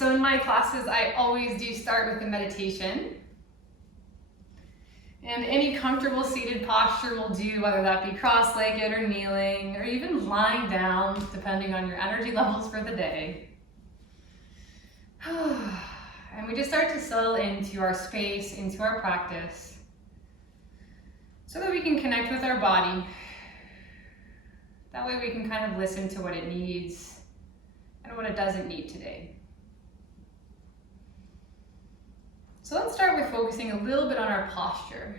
So in my classes, I always do start with a meditation. And any comfortable seated posture will do, whether that be cross-legged or kneeling, or even lying down, depending on your energy levels for the day. And we just start to settle into our space, into our practice, so that we can connect with our body. That way we can kind of listen to what it needs and what it doesn't need today. So let's start with focusing a little bit on our posture.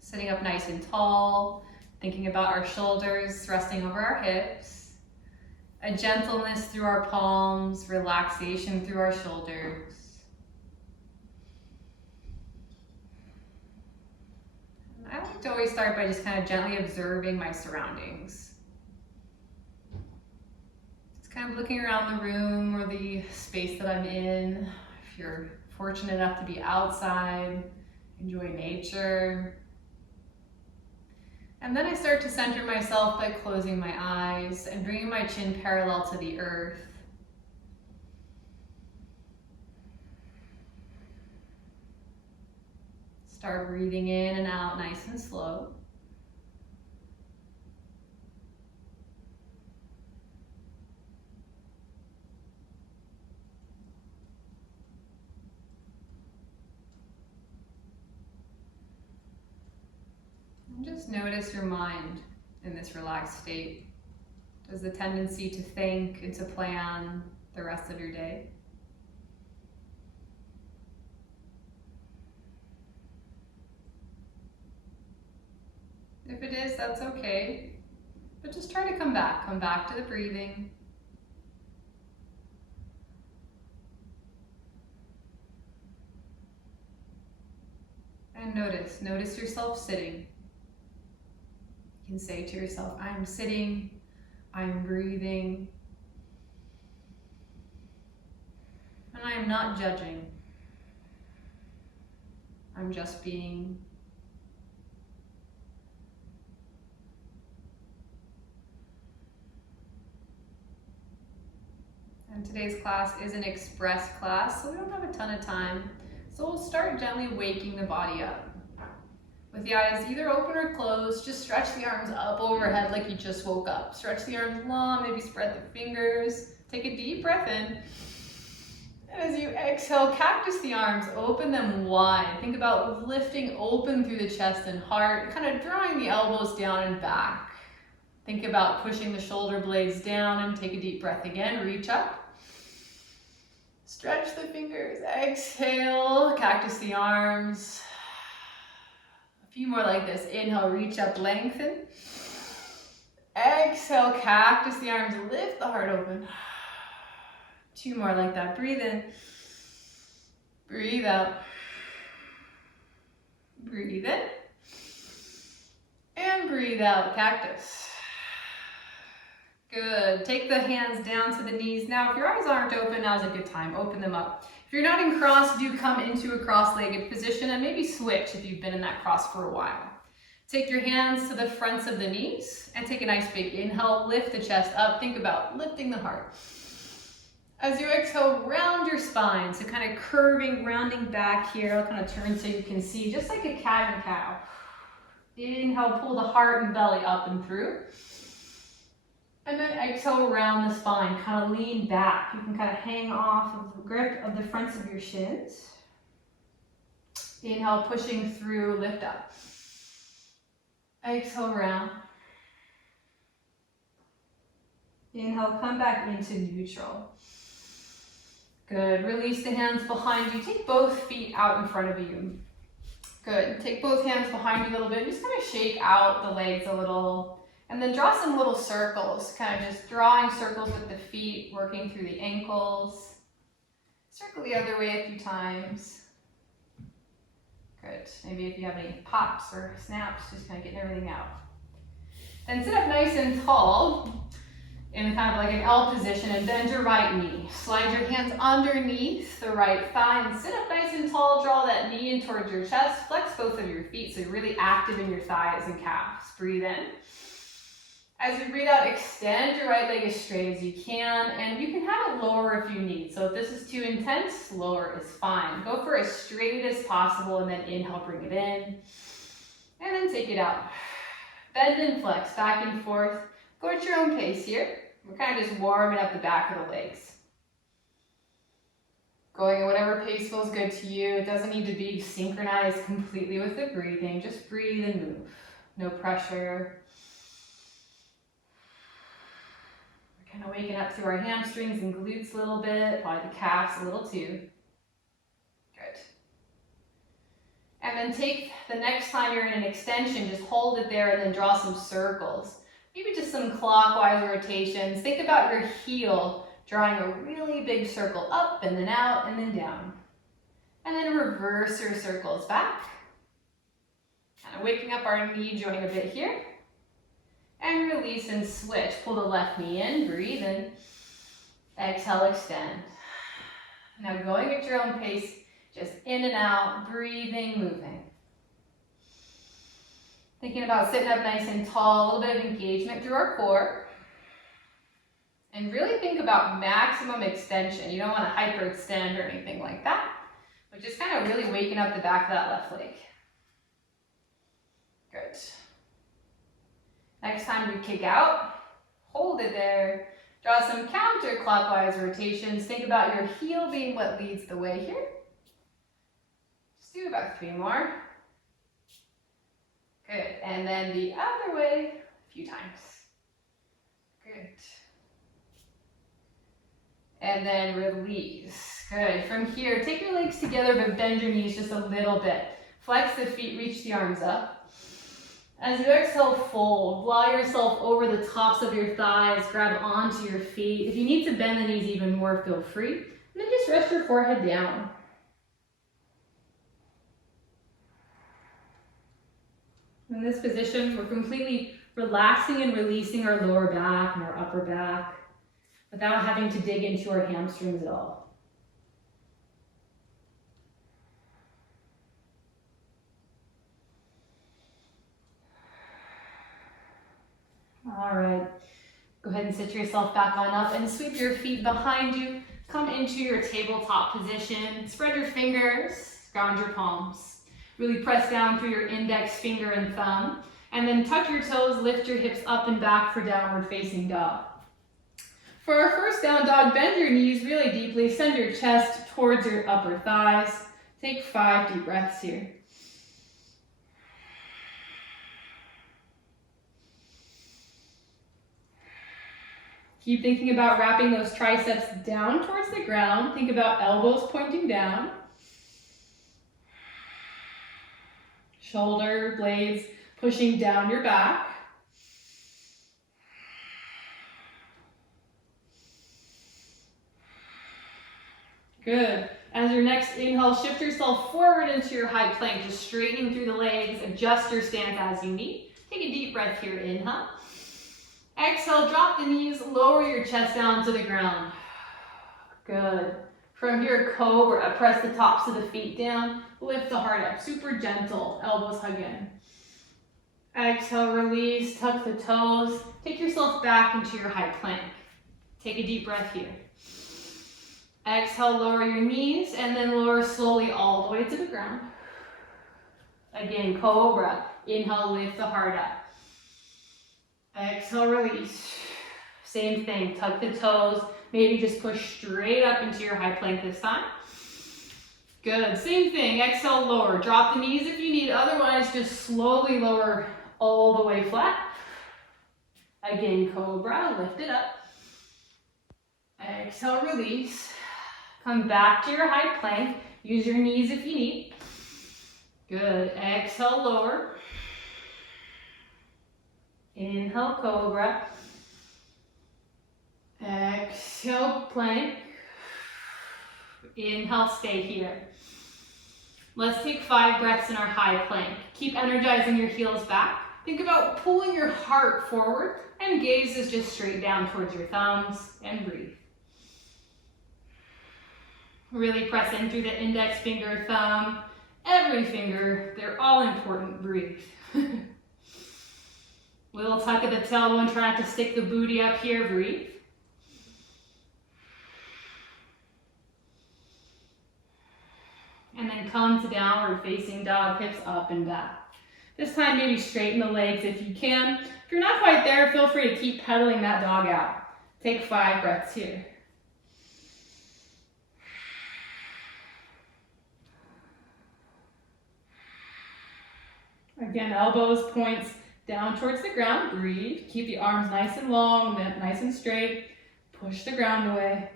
Sitting up nice and tall, thinking about our shoulders resting over our hips, a gentleness through our palms, relaxation through our shoulders. I like to always start by just kind of gently observing my surroundings. Kind of looking around the room or the space that I'm in. If you're fortunate enough to be outside, enjoy nature. And then I start to center myself by closing my eyes and bringing my chin parallel to the earth. Start breathing in and out nice and slow. Just notice your mind in this relaxed state. Does the tendency to think and to plan the rest of your day? If it is, that's okay. But just try to come back to the breathing. And notice yourself sitting. You can say to yourself, I am sitting, I am breathing, and I am not judging. I'm just being. And today's class is an express class, so we don't have a ton of time. So we'll start gently waking the body up. With the eyes either open or closed, just stretch the arms up overhead like you just woke up. Stretch the arms long, maybe spread the fingers. Take a deep breath in. And as you exhale, cactus the arms, open them wide. Think about lifting open through the chest and heart, kind of drawing the elbows down and back. Think about pushing the shoulder blades down and take a deep breath again. Reach up. Stretch the fingers, exhale, cactus the arms. A few more like this. Inhale, reach up, lengthen. Exhale, cactus the arms, lift the heart open. Two more like that. Breathe in. Breathe out. Breathe in. And breathe out, cactus. Good. Take the hands down to the knees. Now, if your eyes aren't open, now's a good time. Open them up. If you're not in cross, do come into a cross-legged position and maybe switch if you've been in that cross for a while. Take your hands to the fronts of the knees and take a nice big inhale. Lift the chest up. Think about lifting the heart. As you exhale, round your spine. So kind of curving, rounding back here. I'll kind of turn so you can see, just like a cat and cow. Inhale, pull the heart and belly up and through. And then exhale around the spine, kind of lean back. You can kind of hang off of the grip of the fronts of your shins. Inhale, pushing through, lift up. Exhale, round. Inhale, come back into neutral. Good, release the hands behind you. Take both feet out in front of you. Good, take both hands behind you a little bit. Just kind of shake out the legs a little. And then draw some little circles, kind of just drawing circles with the feet, working through the ankles. Circle the other way a few times. Good. Maybe if you have any pops or snaps, just kind of getting everything out. Then sit up nice and tall in kind of like an L position and bend your right knee. Slide your hands underneath the right thigh and sit up nice and tall. Draw that knee in towards your chest. Flex both of your feet so you're really active in your thighs and calves. Breathe in. As you breathe out, extend your right leg as straight as you can, and you can have it lower if you need. So if this is too intense, lower is fine. Go for as straight as possible, and then inhale, bring it in, and then take it out. Bend and flex, back and forth. Go at your own pace here. We're kind of just warming up the back of the legs. Going at whatever pace feels good to you. It doesn't need to be synchronized completely with the breathing. Just breathe and move. No pressure. We're kind of waking up through our hamstrings and glutes a little bit, probably the calves a little too. Good. And then take the next time you're in an extension, just hold it there and then draw some circles. Maybe just some clockwise rotations. Think about your heel drawing a really big circle up and then out and then down. And then reverse your circles back. Kind of waking up our knee joint a bit here. And release and switch. Pull the left knee in, breathe in. Exhale, extend. Now going at your own pace, just in and out, breathing, moving. Thinking about sitting up nice and tall, a little bit of engagement through our core. And really think about maximum extension. You don't want to hyperextend or anything like that, but just kind of really waking up the back of that left leg. Good. Next time we kick out, hold it there. Draw some counterclockwise rotations. Think about your heel being what leads the way here. Just do about 3 more. Good. And then the other way a few times. Good. And then release. Good. From here, take your legs together, but bend your knees just a little bit. Flex the feet, reach the arms up. As you exhale, fold. Fly yourself over the tops of your thighs. Grab onto your feet. If you need to bend the knees even more, feel free. And then just rest your forehead down. In this position, we're completely relaxing and releasing our lower back and our upper back without having to dig into our hamstrings at all. All right, go ahead and sit yourself back on up and sweep your feet behind you. Come into your tabletop position. Spread your fingers, ground your palms. Really press down through your index finger and thumb. And then tuck your toes, lift your hips up and back for downward facing dog. For our first down dog, bend your knees really deeply. Send your chest towards your upper thighs. Take 5 deep breaths here. Keep thinking about wrapping those triceps down towards the ground. Think about elbows pointing down. Shoulder blades pushing down your back. Good. As your next inhale, shift yourself forward into your high plank, just straightening through the legs. Adjust your stance as you need. Take a deep breath here, inhale. Exhale, drop the knees, lower your chest down to the ground. Good. From here, cobra, press the tops of the feet down, lift the heart up, super gentle, elbows hug in. Exhale, release, tuck the toes, take yourself back into your high plank. Take a deep breath here. Exhale, lower your knees, and then lower slowly all the way to the ground. Again, cobra, inhale, lift the heart up. Exhale, release. Same thing, tuck the toes, maybe just push straight up into your high plank this time. Good, same thing, exhale, lower. Drop the knees if you need, otherwise just slowly lower all the way flat. Again, cobra, lift it up. Exhale, release. Come back to your high plank. Use your knees if you need. Good, exhale, lower. Inhale, cobra. Exhale, plank. Inhale, stay here. Let's take 5 breaths in our high plank. Keep energizing your heels back. Think about pulling your heart forward and gaze is just straight down towards your thumbs and breathe. Really press in through the index finger, thumb, every finger. They're all important. Breathe. Little tuck of the tailbone, try not to stick the booty up here, breathe. And then come to downward facing dog, hips up and back. This time maybe straighten the legs if you can. If you're not quite there, feel free to keep pedaling that dog out. Take 5 breaths here. Again, elbows, points down towards the ground. Breathe. Keep the arms nice and long, nice and straight. Push the ground away.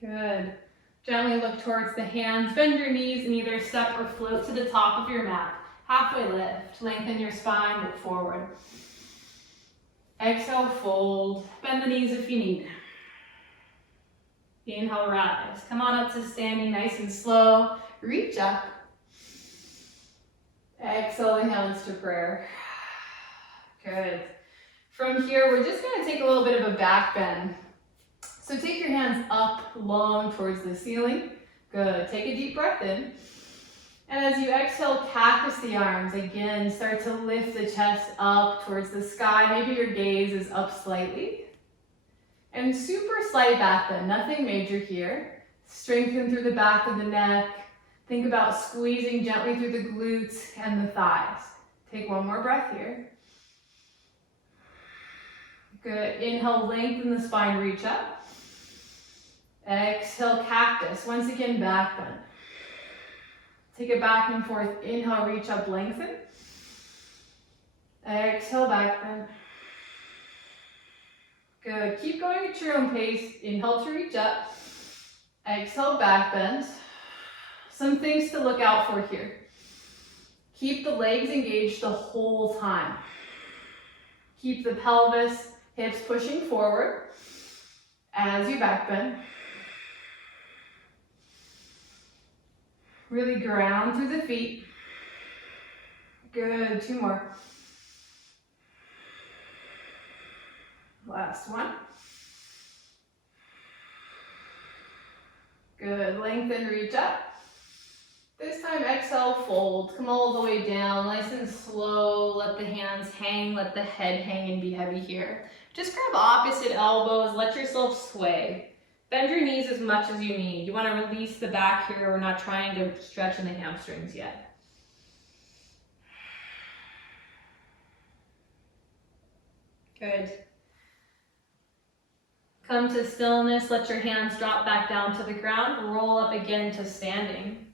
Good. Gently look towards the hands. Bend your knees and either step or float to the top of your mat. Halfway lift. Lengthen your spine. Look forward. Exhale, fold. Bend the knees if you need. Inhale, rise. Come on up to standing nice and slow. Reach up. Exhale, the hands to prayer. Good. From here, we're just going to take a little bit of a back bend. So take your hands up, long towards the ceiling. Good. Take a deep breath in. And as you exhale, cactus the arms. Again, start to lift the chest up towards the sky. Maybe your gaze is up slightly. And super slight back bend, nothing major here. Strengthen through the back of the neck. Think about squeezing gently through the glutes and the thighs. Take one more breath here. Good. Inhale, lengthen the spine, reach up. Exhale, cactus. Once again, back bend. Take it back and forth. Inhale, reach up, lengthen. Exhale, back bend. Good. Keep going at your own pace. Inhale to reach up. Exhale, back bend. Some things to look out for here. Keep the legs engaged the whole time. Keep the pelvis, hips pushing forward as you back bend. Really ground through the feet. Good, 2 more. Last one. Good, lengthen, reach up. This time exhale, fold. Come all the way down, nice and slow. Let the hands hang, let the head hang and be heavy here. Just grab opposite elbows, let yourself sway. Bend your knees as much as you need. You want to release the back here. We're not trying to stretch in the hamstrings yet. Good. Come to stillness. Let your hands drop back down to the ground. Roll up again to standing.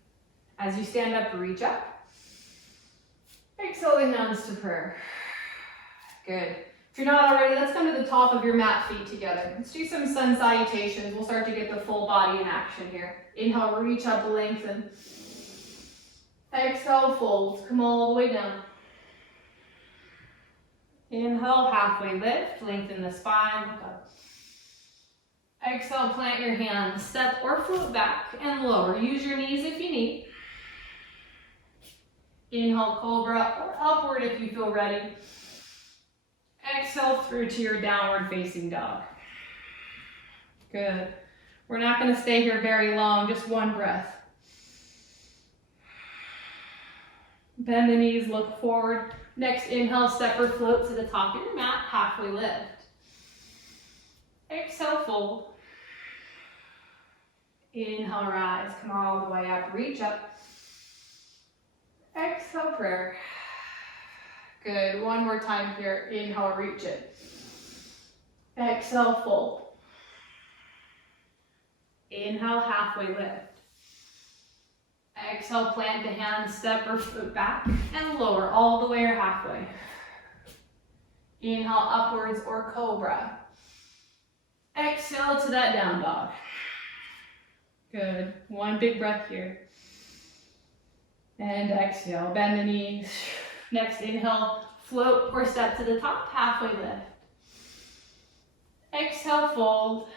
As you stand up, reach up. Exhale the hands to prayer. Good. If you're not already, let's come to the top of your mat, feet together. Let's do some sun salutations. We'll start to get the full body in action here. Inhale, reach up, lengthen. Exhale, fold. Come all the way down. Inhale, halfway lift. Lengthen the spine. Look up. Exhale, plant your hands. Step or float back and lower. Use your knees if you need. Inhale, cobra, or upward if you feel ready. Exhale through to your downward facing dog. Good. We're not going to stay here very long, just 1 breath. Bend the knees, look forward. Next inhale, step or float to the top of your mat, halfway lift. Exhale, fold. Inhale, rise, come all the way up, reach up. Exhale, prayer. Good, 1 more time here. Inhale, reach it. Exhale, fold. Inhale, halfway lift. Exhale, plant the hands, step or float back and lower all the way or halfway. Inhale, upwards or cobra. Exhale to that down dog. Good, 1 big breath here. And exhale, bend the knees. Next inhale, float or step to the top, halfway lift. Exhale, fold.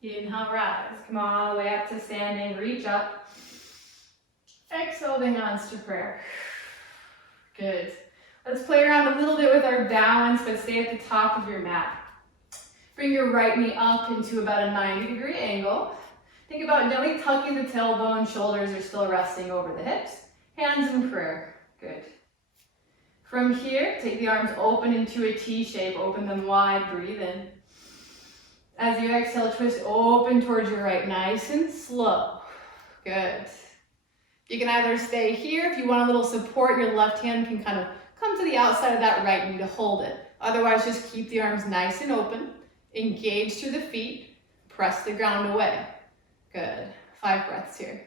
Inhale, rise. Come on all the way up to standing, reach up. Exhale the hands to prayer. Good. Let's play around a little bit with our balance, but stay at the top of your mat. Bring your right knee up into about a 90-degree angle. Think about gently tucking the tailbone, shoulders are still resting over the hips. Hands in prayer. Good. From here, take the arms open into a T shape. Open them wide. Breathe in. As you exhale, twist open towards your right, nice and slow. Good. You can either stay here. If you want a little support, your left hand can kind of come to the outside of that right knee to hold it. Otherwise, just keep the arms nice and open. Engage through the feet. Press the ground away. Good. 5 breaths here.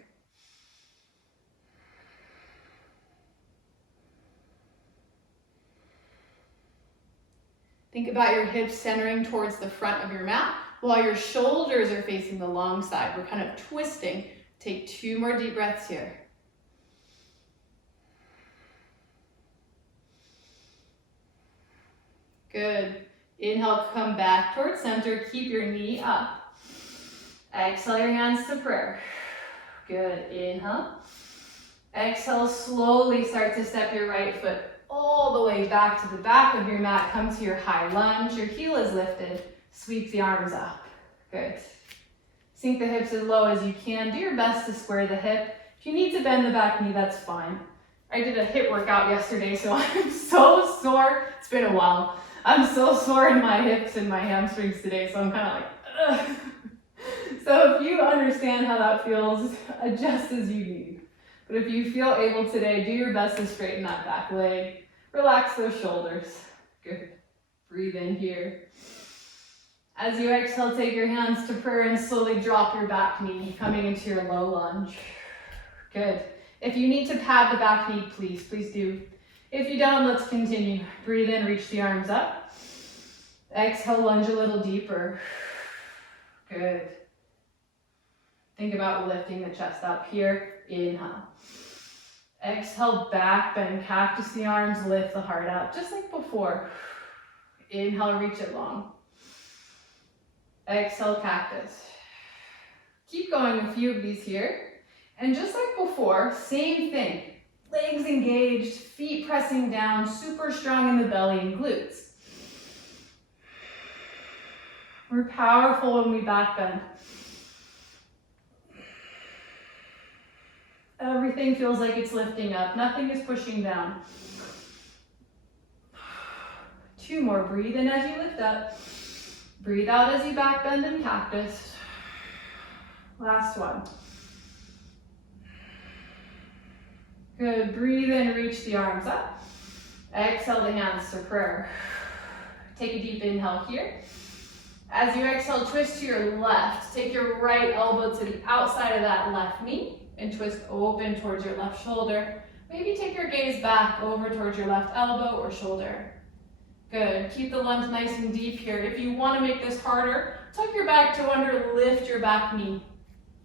Think about your hips centering towards the front of your mat while your shoulders are facing the long side. We're kind of twisting. Take 2 more deep breaths here. Good. Inhale, come back towards center. Keep your knee up. Exhale your hands to prayer. Good. Inhale. Exhale, slowly start to step your right foot all the way back to the back of your mat. Come to your high lunge. Your heel is lifted. Sweep the arms up. Good. Sink the hips as low as you can. Do your best to square the hip. If you need to bend the back knee, that's fine. I did a hip workout yesterday, so I'm so sore. It's been a while. I'm so sore in my hips and my hamstrings today, so I'm kind of like, ugh. So if you understand how that feels, adjust as you need. But if you feel able today, do your best to straighten that back leg. Relax those shoulders. Good. Breathe in here. As you exhale, take your hands to prayer and slowly drop your back knee, coming into your low lunge. Good. If you need to pad the back knee, please do. If you don't, let's continue. Breathe in, reach the arms up. Exhale, lunge a little deeper. Good. Think about lifting the chest up here. Inhale. Exhale, back bend, cactus the arms, lift the heart out, just like before. Inhale, reach it long. Exhale, cactus. Keep going a few of these here. And just like before, same thing. Legs engaged, feet pressing down, super strong in the belly and glutes. We're powerful when we back bend. Everything feels like it's lifting up. Nothing is pushing down. 2 more. Breathe in as you lift up. Breathe out as you back bend and cactus. Last one. Good. Breathe in, reach the arms up. Exhale the hands to prayer. Take a deep inhale here. As you exhale, twist to your left. Take your right elbow to the outside of that left knee and twist open towards your left shoulder. Maybe take your gaze back over towards your left elbow or shoulder. Good. Keep the lunge nice and deep here. If you want to make this harder, tuck your back toe under, lift your back knee.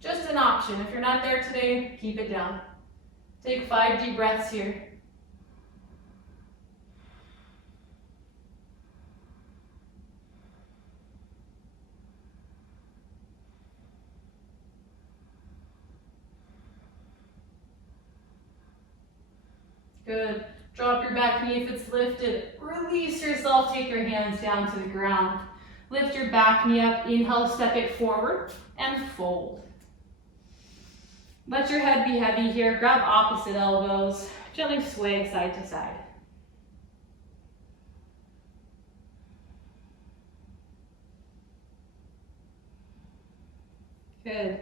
Just an option. If you're not there today, keep it down. Take 5 deep breaths here. Good. Drop your back knee if it's lifted. Release yourself. Take your hands down to the ground. Lift your back knee up. Inhale, step it forward and fold. Let your head be heavy here. Grab opposite elbows. Gently sway side to side. Good.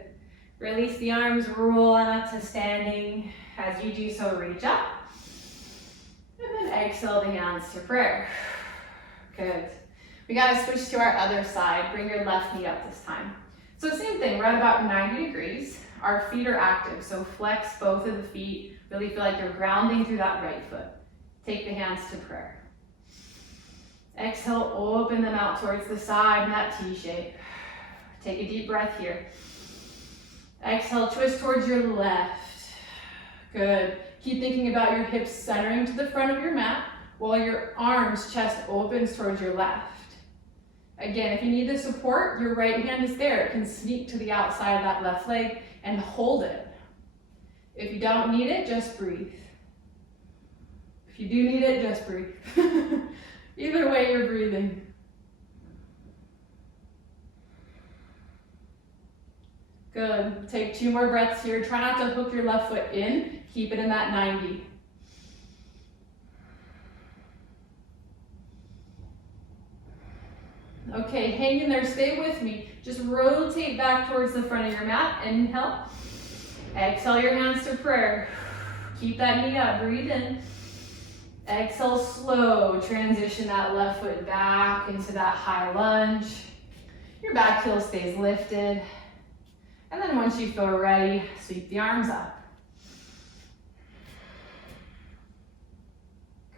Release the arms, roll on up to standing. As you do so, reach up. And then exhale the hands to prayer. Good. We got to switch to our other side. Bring your left knee up this time. So same thing, we're at about 90 degrees. Our feet are active, so flex both of the feet. Really feel like you're grounding through that right foot. Take the hands to prayer. Exhale, open them out towards the side in that T shape. Take a deep breath here. Exhale, twist towards your left. Good. Keep thinking about your hips centering to the front of your mat while your arms, chest opens towards your left. Again, if you need the support, your right hand is there. It can sneak to the outside of that left leg and hold it. If you don't need it, just breathe. If you do need it, just breathe. Either way, you're breathing. Good. Take 2 more breaths here. Try not to hook your left foot in. Keep it in that 90. Okay, hang in there, stay with me. Just rotate back towards the front of your mat. Inhale. Exhale your hands to prayer. Keep that knee up, breathe in. Exhale, slow. Transition that left foot back into that high lunge. Your back heel stays lifted. And then once you feel ready, sweep the arms up.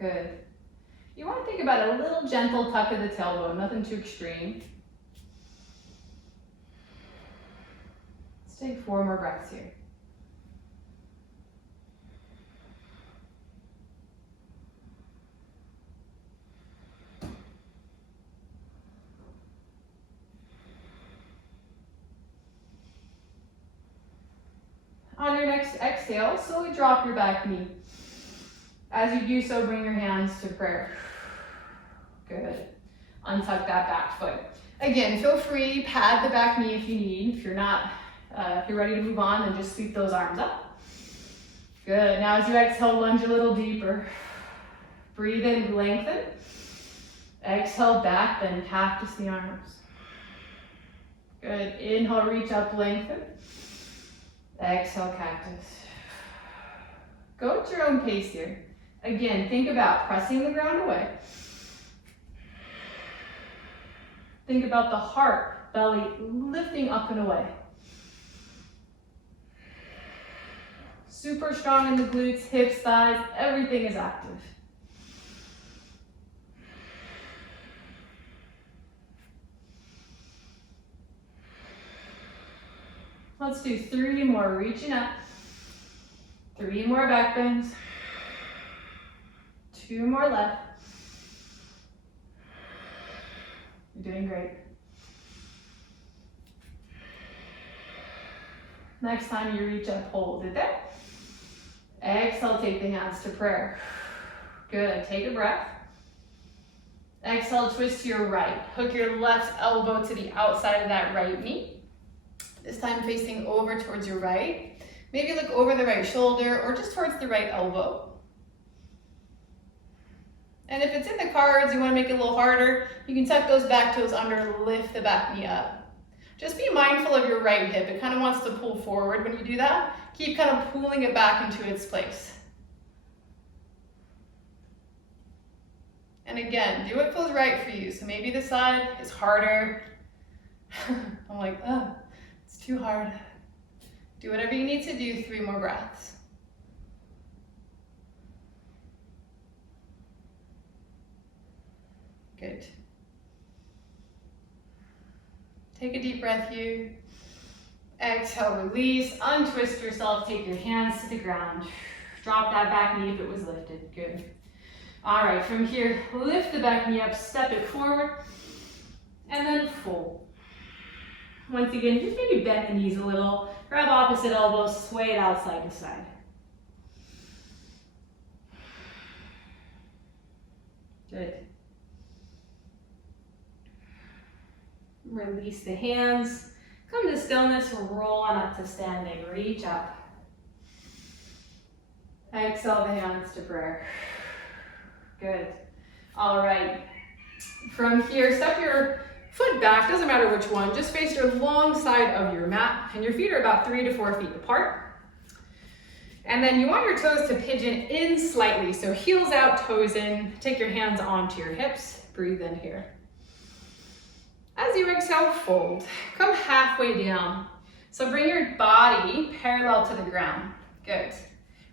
Good. You want to think about a little gentle tuck of the tailbone, nothing too extreme. Let's take 4 more breaths here. On your next exhale, slowly drop your back knee. As you do so, bring your hands to prayer. Good. Untuck that back foot. Again, feel free, pad the back knee if you need. If you're not, if you're ready to move on, then just sweep those arms up. Good. Now as you exhale, lunge a little deeper. Breathe in, lengthen. Exhale, back, then cactus the arms. Good. Inhale, reach up, lengthen. Exhale, cactus. Go at your own pace here. Again, think about pressing the ground away. Think about the heart, belly lifting up and away. Super strong in the glutes, hips, thighs, everything is active. Let's do 3 more, reaching up. 3 more back bends. 2 more left. You're doing great. Next time you reach up, hold it there. Exhale, take the hands to prayer. Good, take a breath. Exhale, twist to your right. Hook your left elbow to the outside of that right knee. This time facing over towards your right. Maybe look over the right shoulder or just towards the right elbow. And if it's in the cards, you want to make it a little harder, you can tuck those back toes under, lift the back knee up. Just be mindful of your right hip. It kind of wants to pull forward when you do that. Keep kind of pulling it back into its place. And again, do what feels right for you. So maybe this side is harder. I'm like, oh, it's too hard. Do whatever you need to do, 3 more breaths. Good. Take a deep breath here. Exhale, release, untwist yourself, take your hands to the ground. Drop that back knee if it was lifted, good. All right, from here, lift the back knee up, step it forward, and then fold. Once again, just maybe bend the knees a little, grab opposite elbow, sway it out side to side. Good. Release the hands, come to stillness, roll on up to standing, reach up. Exhale the hands to prayer. Good. All right. From here, step your foot back, doesn't matter which one, just face your long side of your mat, and your feet are about 3 to 4 feet apart. And then you want your toes to pigeon in slightly, so heels out, toes in. Take your hands onto your hips, breathe in here. As you exhale, fold. Come halfway down. So bring your body parallel to the ground. Good.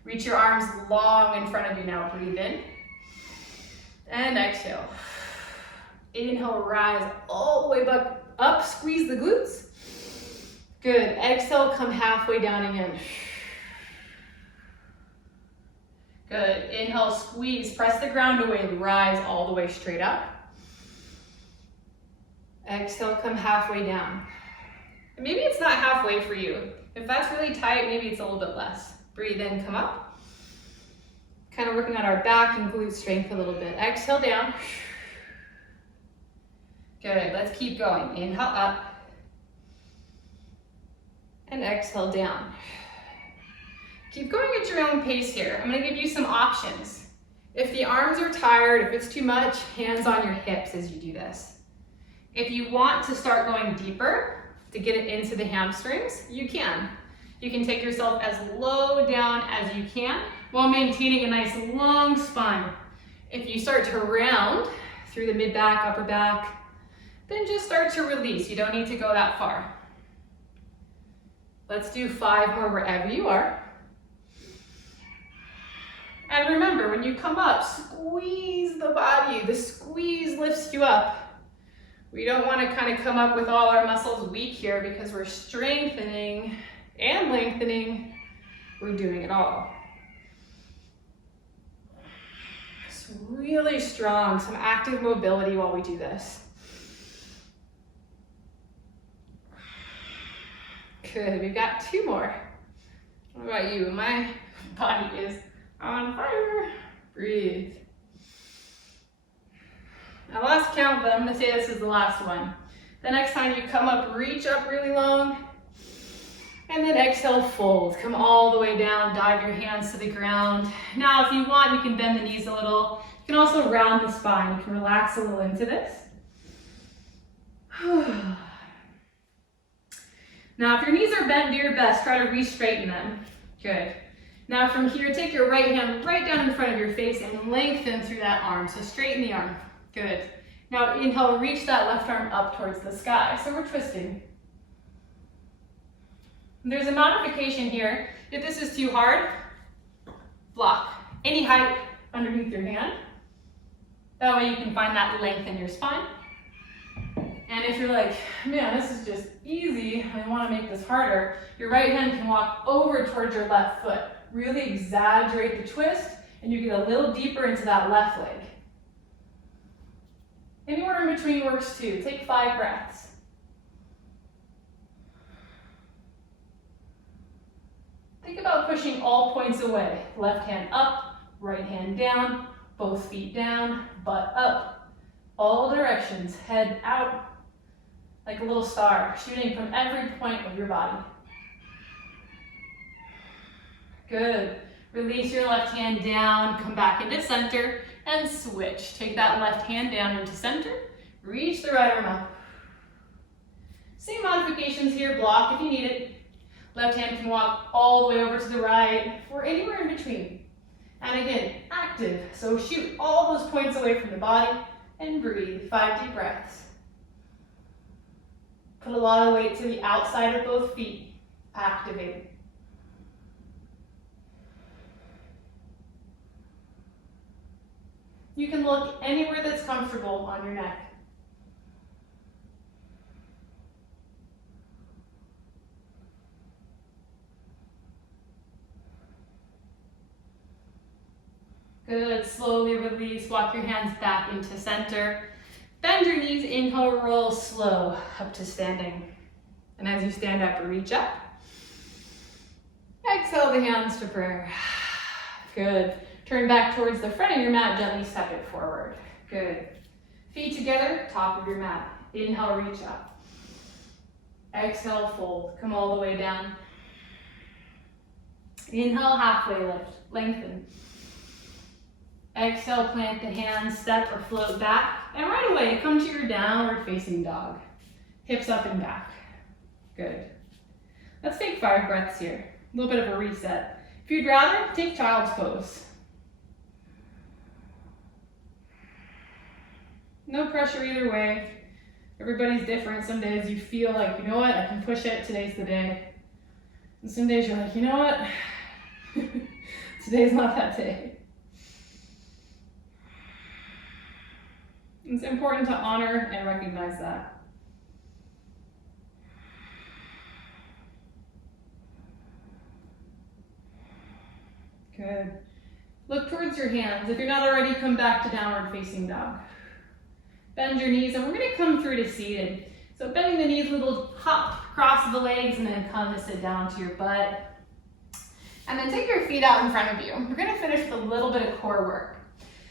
Reach your arms long in front of you now, breathe in. And exhale. Inhale, rise all the way back up, squeeze the glutes. Good, exhale, come halfway down again. Good, inhale, squeeze, press the ground away, rise all the way straight up. Exhale, come halfway down. And maybe it's not halfway for you. If that's really tight, maybe it's a little bit less. Breathe in, come up. Kind of working on our back and glute strength a little bit. Exhale down. Good, let's keep going. Inhale up. and exhale down. Keep going at your own pace here. I'm gonna give you some options. If the arms are tired, if it's too much, hands on your hips as you do this. If you want to start going deeper to get it into the hamstrings, you can. You can take yourself as low down as you can while maintaining a nice long spine. If you start to round through the mid-back, upper back, then just start to release. You don't need to go that far. Let's do 5 more wherever you are. And remember, when you come up, squeeze the body. The squeeze lifts you up. We don't want to kind of come up with all our muscles weak here because we're strengthening and lengthening. We're doing it all. It's really strong, some active mobility while we do this. Good, we've got 2 more. What about you? My body is on fire. Breathe. I lost count, but I'm gonna say this is the last one. The next time you come up, reach up really long, and then exhale, fold. Come all the way down, dive your hands to the ground. Now, if you want, you can bend the knees a little. You can also round the spine. You can relax a little into this. Now, if your knees are bent, do your best. Try to re-straighten them. Good. Now from here, take your right hand right down in front of your face and lengthen through that arm. So straighten the arm. Good. Now inhale, reach that left arm up towards the sky. So we're twisting. There's a modification here. If this is too hard, block any height underneath your hand. That way you can find that length in your spine. And if you're like, man, this is just easy, and I want to make this harder, your right hand can walk over towards your left foot. Really exaggerate the twist, and you get a little deeper into that left leg. Anywhere in between works too. Take 5 breaths. Think about pushing all points away. Left hand up, right hand down, both feet down, butt up. All directions, head out, like a little star, shooting from every point of your body. Good. Release your left hand down, come back into center, and switch. Take that left hand down into center, reach the right arm up. Same modifications here, block if you need it. Left hand can walk all the way over to the right, or anywhere in between. And again, active, so shoot all those points away from the body, and breathe. 5 deep breaths. Put a lot of weight to the outside of both feet. Activate. You can look anywhere that's comfortable on your neck. Good, slowly release, walk your hands back into center. Bend your knees, inhale, roll slow up to standing. And as you stand up, reach up. Exhale the hands to prayer. Good. Turn back towards the front of your mat, gently step it forward. Good. Feet together, top of your mat. Inhale, reach up. Exhale, fold. Come all the way down. Inhale, halfway lift, lengthen. Exhale, plant the hands, step or float back. And right away, come to your downward facing dog. Hips up and back. Good. Let's take 5 breaths here. A little bit of a reset. If you'd rather, take child's pose. No pressure either way. Everybody's different. Some days you feel like, you know what, I can push it, today's the day. And some days you're like, you know what, today's not that day. It's important to honor and recognize that. Good. Look towards your hands. If you're not already, come back to downward facing dog. Bend your knees, and we're going to come through to seated. So bending the knees, a little hop across the legs, and then come to sit down to your butt. And then take your feet out in front of you. We're going to finish with a little bit of core work.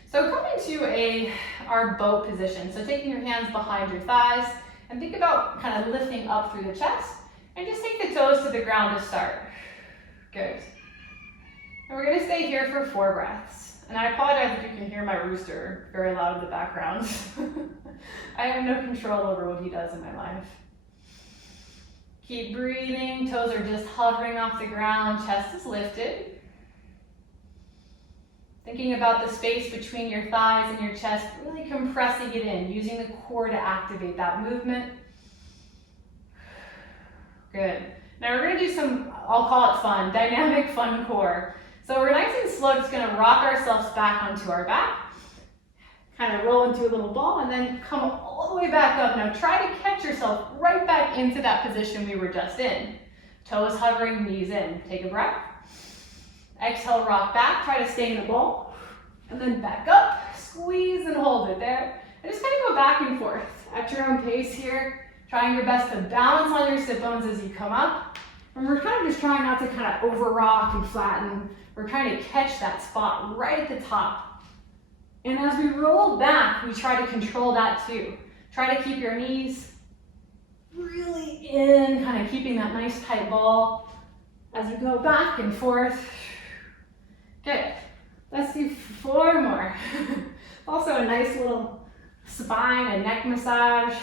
So come into our boat position. So taking your hands behind your thighs, and think about kind of lifting up through the chest, And just take the toes to the ground to start. Good. And we're gonna stay here for 4 breaths. And I apologize if you can hear my rooster very loud in the background. I have no control over what he does in my life. Keep breathing, toes are just hovering off the ground, chest is lifted. Thinking about the space between your thighs and your chest, really compressing it in, using the core to activate that movement. Good. Now we're gonna do some, I'll call it fun, dynamic fun core. So we're nice and slow, just gonna rock ourselves back onto our back, kind of roll into a little ball, and then come all the way back up. Now try to catch yourself right back into that position we were just in. Toes hovering, knees in. Take a breath. Exhale, rock back, try to stay in the ball, and then back up, squeeze and hold it there. And just kind of go back and forth at your own pace here, trying your best to balance on your sit bones as you come up. And we're kind of just trying not to kind of over rock and flatten. We're trying to catch that spot right at the top. And as we roll back, we try to control that too. Try to keep your knees really in, kind of keeping that nice tight ball as you go back and forth. Good. Let's do 4 more. Also a nice little spine and neck massage.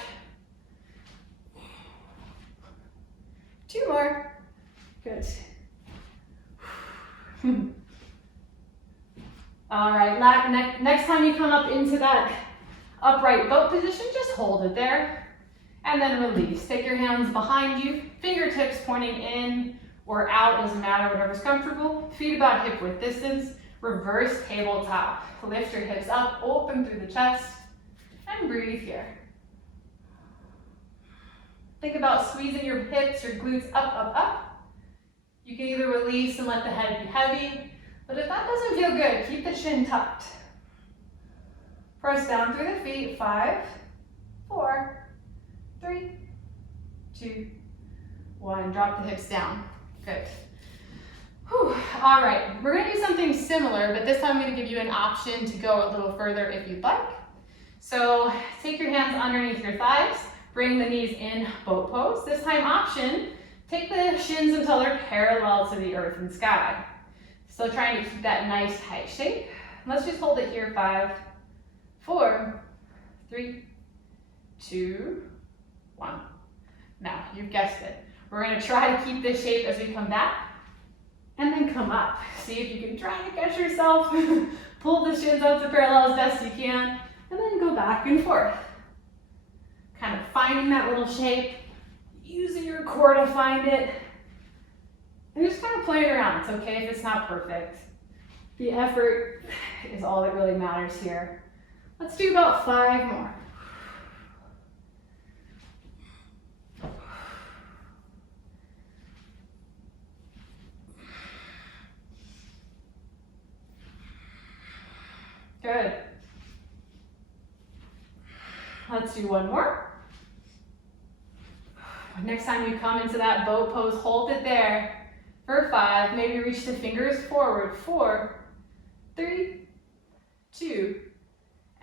2 more. Good. All right, next time you come up into that upright boat position, just hold it there. And then release. Take your hands behind you, fingertips pointing in or out, doesn't matter, whatever's comfortable. Feet about hip width distance. Reverse tabletop. Lift your hips up, open through the chest, and breathe here. Think about squeezing your hips, your glutes up, up, up. You can either release and let the head be heavy, but if that doesn't feel good, keep the chin tucked. Press down through the feet. 5, 4, 3, 2, 1. Drop the hips down. Good. Whew. All right, we're gonna do something similar, but this time I'm gonna give you an option to go a little further if you'd like. So take your hands underneath your thighs, bring the knees in boat pose. This time option, take the shins until they're parallel to the earth and sky. Still trying to keep that nice tight shape. Let's just hold it here. 5, 4, 3, 2, 1. Now, you've guessed it. We're gonna try to keep this shape as we come back and then come up. See if you can try to catch yourself. Pull the shins out to parallel as best you can, and then go back and forth. Kind of finding that little shape, using your core to find it, and just kind of playing around. It's okay if it's not perfect. The effort is all that really matters here. Let's do about 5 more. Good. Let's do 1 more. Next time you come into that boat pose, hold it there for 5. Maybe reach the fingers forward. 4, 3, 2,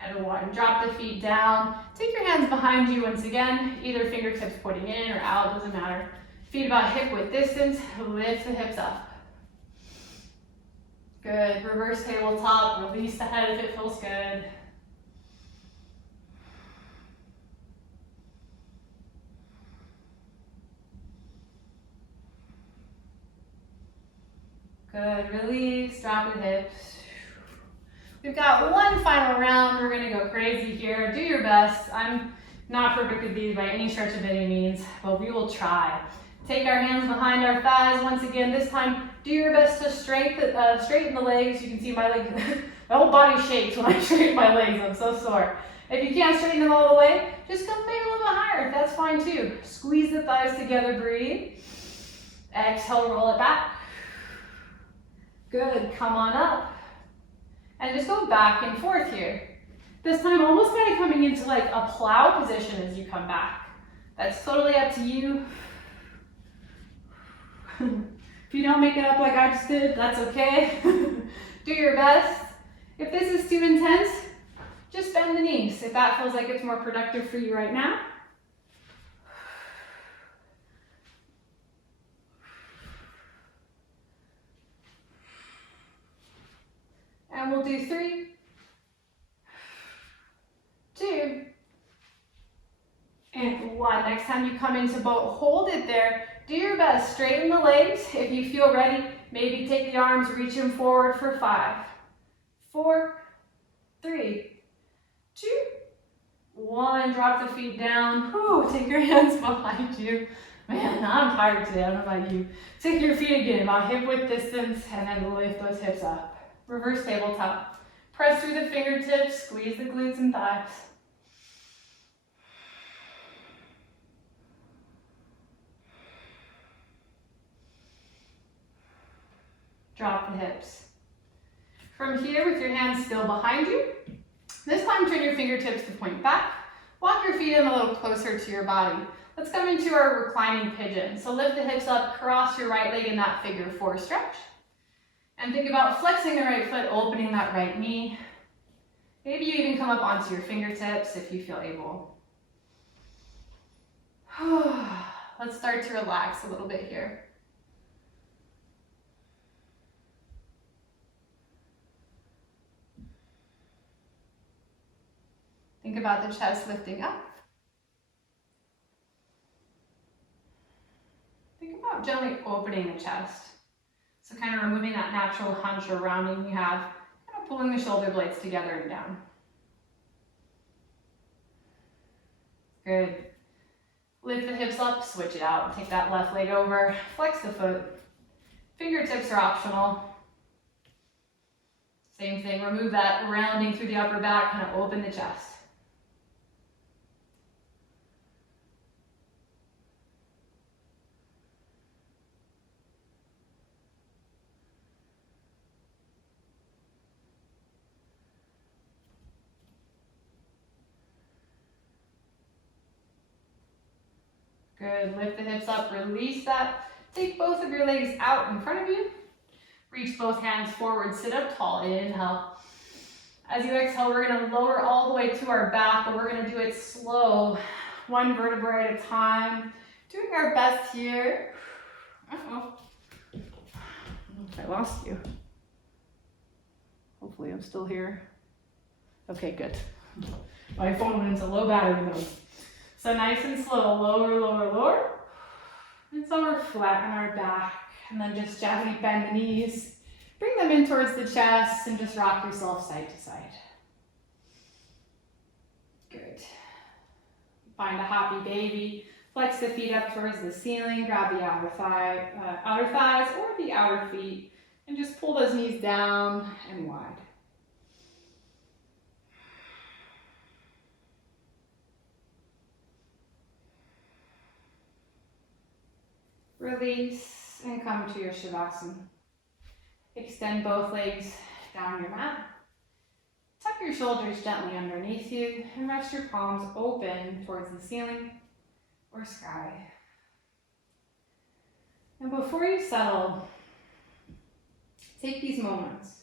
and 1. Drop the feet down. Take your hands behind you once again, either fingertips pointing in or out, doesn't matter. Feet about hip width distance. Lift the hips up. Good. Reverse tabletop. Release the head if it feels good. Good. Release. Drop the hips. We've got 1 final round. We're going to go crazy here. Do your best. I'm not perfect with these by any stretch of any means, but we will try. Take our hands behind our thighs once again. This time, do your best to straighten the legs. You can see my legs, my whole body shakes when I straighten my legs. I'm so sore. If you can't straighten them all the way, just come maybe a little bit higher. That's fine too. Squeeze the thighs together. Breathe. Exhale, roll it back. Good. Come on up. And just go back and forth here. This time, almost kind of coming into like a plow position as you come back. That's totally up to you. If you don't make it up like I just did, that's okay. Do your best. If this is too intense, just bend the knees if that feels like it's more productive for you right now. And we'll do 3, 2, and 1. Next time you come into boat, hold it there. Do your best. Straighten the legs. If you feel ready, maybe take the arms, reach them forward for 5, 4, 3, 2, 1. Drop the feet down. Whew, take your hands behind you. Man, I'm tired today. I don't know about you. Take your feet again, about hip width distance, and then lift those hips up. Reverse tabletop. Press through the fingertips, squeeze the glutes and thighs. Drop the hips. From here, with your hands still behind you, this time turn your fingertips to point back. Walk your feet in a little closer to your body. Let's come into our reclining pigeon. So lift the hips up, cross your right leg in that figure 4 stretch. And think about flexing the right foot, opening that right knee. Maybe you even come up onto your fingertips if you feel able. Let's start to relax a little bit here. Think about the chest lifting up. Think about gently opening the chest. So kind of removing that natural hunch or rounding you have, kind of pulling the shoulder blades together and down. Good. Lift the hips up, switch it out. Take that left leg over, flex the foot. Fingertips are optional. Same thing, remove that rounding through the upper back, kind of open the chest. Good, lift the hips up, release that. Take both of your legs out in front of you. Reach both hands forward, sit up tall, inhale. As you exhale, we're gonna lower all the way to our back, but we're gonna do it slow, 1 vertebrae at a time. Doing our best here. Uh-oh. I don't know if I lost you. Hopefully I'm still here. Okay, good. My phone went into low battery mode. So nice and slow, lower, lower, lower. And so we're flat on our back. And then just gently bend the knees. Bring them in towards the chest and just rock yourself side to side. Good. Find a happy baby. Flex the feet up towards the ceiling. Grab the outer thighs or the outer feet. And just pull those knees down and wide. Release and come to your Shavasana. Extend both legs down your mat. Tuck your shoulders gently underneath you and rest your palms open towards the ceiling or sky. And before you settle, take these moments.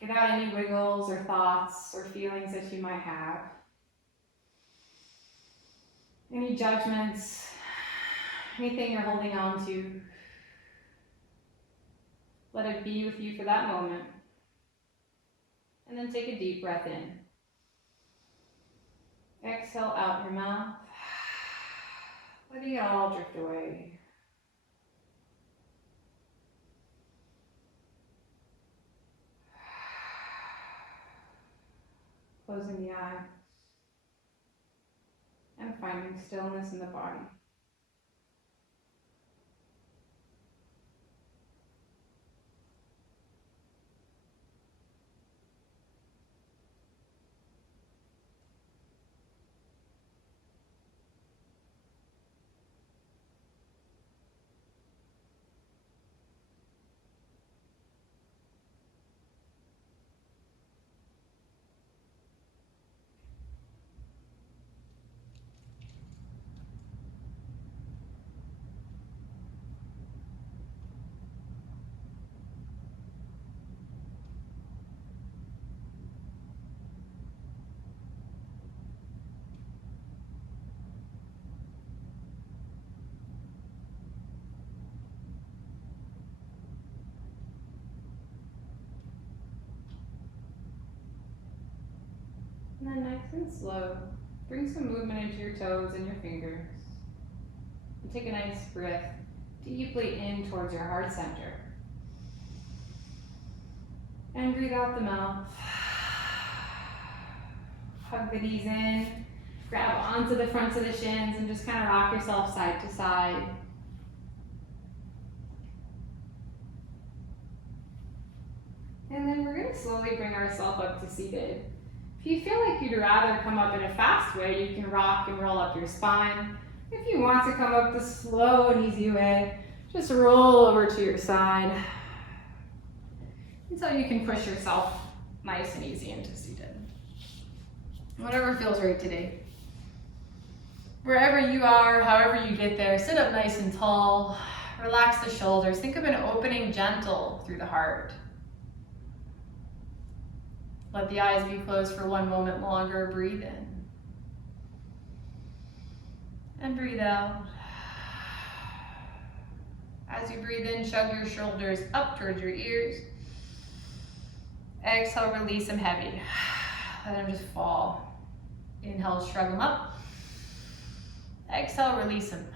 Get out any wiggles or thoughts or feelings that you might have. Any judgments, anything you're holding on to. Let it be with you for that moment. And then take a deep breath in. Exhale out your mouth. Letting it all drift away. Closing the eyes. And finding stillness in the body. And then nice and slow, bring some movement into your toes and your fingers. And take a nice breath deeply in towards your heart center. And breathe out the mouth. Hug the knees in, grab onto the fronts of the shins and just kind of rock yourself side to side. And then we're going to slowly bring ourselves up to seated. If you feel like you'd rather come up in a fast way, you can rock and roll up your spine. If you want to come up the slow and easy way, just roll over to your side until you can push yourself nice and easy into seated. Whatever feels right today. Wherever you are, however you get there, sit up nice and tall. Relax the shoulders. Think of an opening gentle through the heart. Let the eyes be closed for one moment longer. Breathe in. And breathe out. As you breathe in, shrug your shoulders up towards your ears. Exhale, release them heavy. Let them just fall. Inhale, shrug them up. Exhale, release them.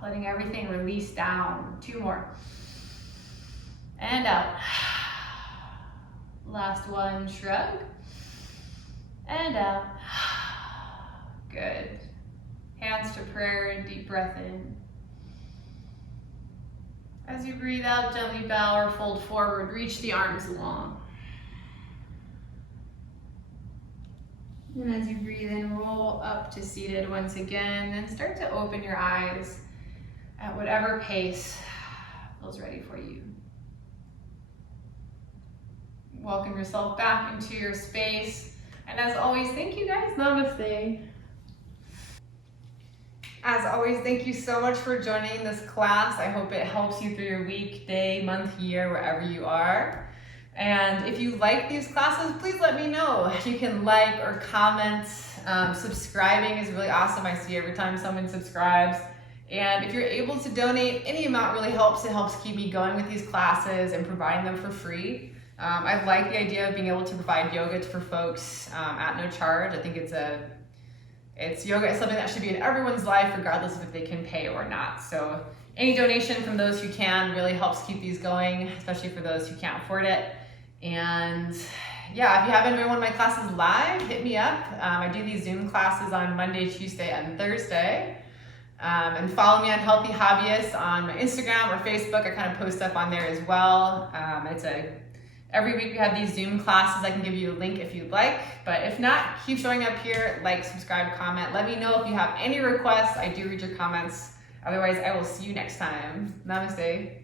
Letting everything release down. 2 more. And out. Last one, shrug. And out. Good. Hands to prayer and deep breath in. As you breathe out, gently bow or fold forward. Reach the arms long. And as you breathe in, roll up to seated once again, and start to open your eyes at whatever pace feels ready for you. Welcome yourself back into your space. And as always, thank you guys. Namaste. As always, thank you so much for joining this class. I hope it helps you through your week, day, month, year, wherever you are. And if you like these classes, please let me know. You can like or comment. Subscribing is really awesome. I see every time someone subscribes. And if you're able to donate, any amount really helps. It helps keep me going with these classes and providing them for free. I like the idea of being able to provide yoga for folks at no charge. I think it's yoga is something that should be in everyone's life, regardless of if they can pay or not. So any donation from those who can really helps keep these going, especially for those who can't afford it. And yeah, if you haven't been in one of my classes live, hit me up. I do these Zoom classes on Monday, Tuesday, and Thursday. And follow me on Healthy Hobbyist on my Instagram or Facebook. I kind of post stuff on there as well. Every week we have these Zoom classes. I can give you a link if you'd like, but if not, keep showing up here, like, subscribe, comment. Let me know if you have any requests. I do read your comments. Otherwise, I will see you next time. Namaste.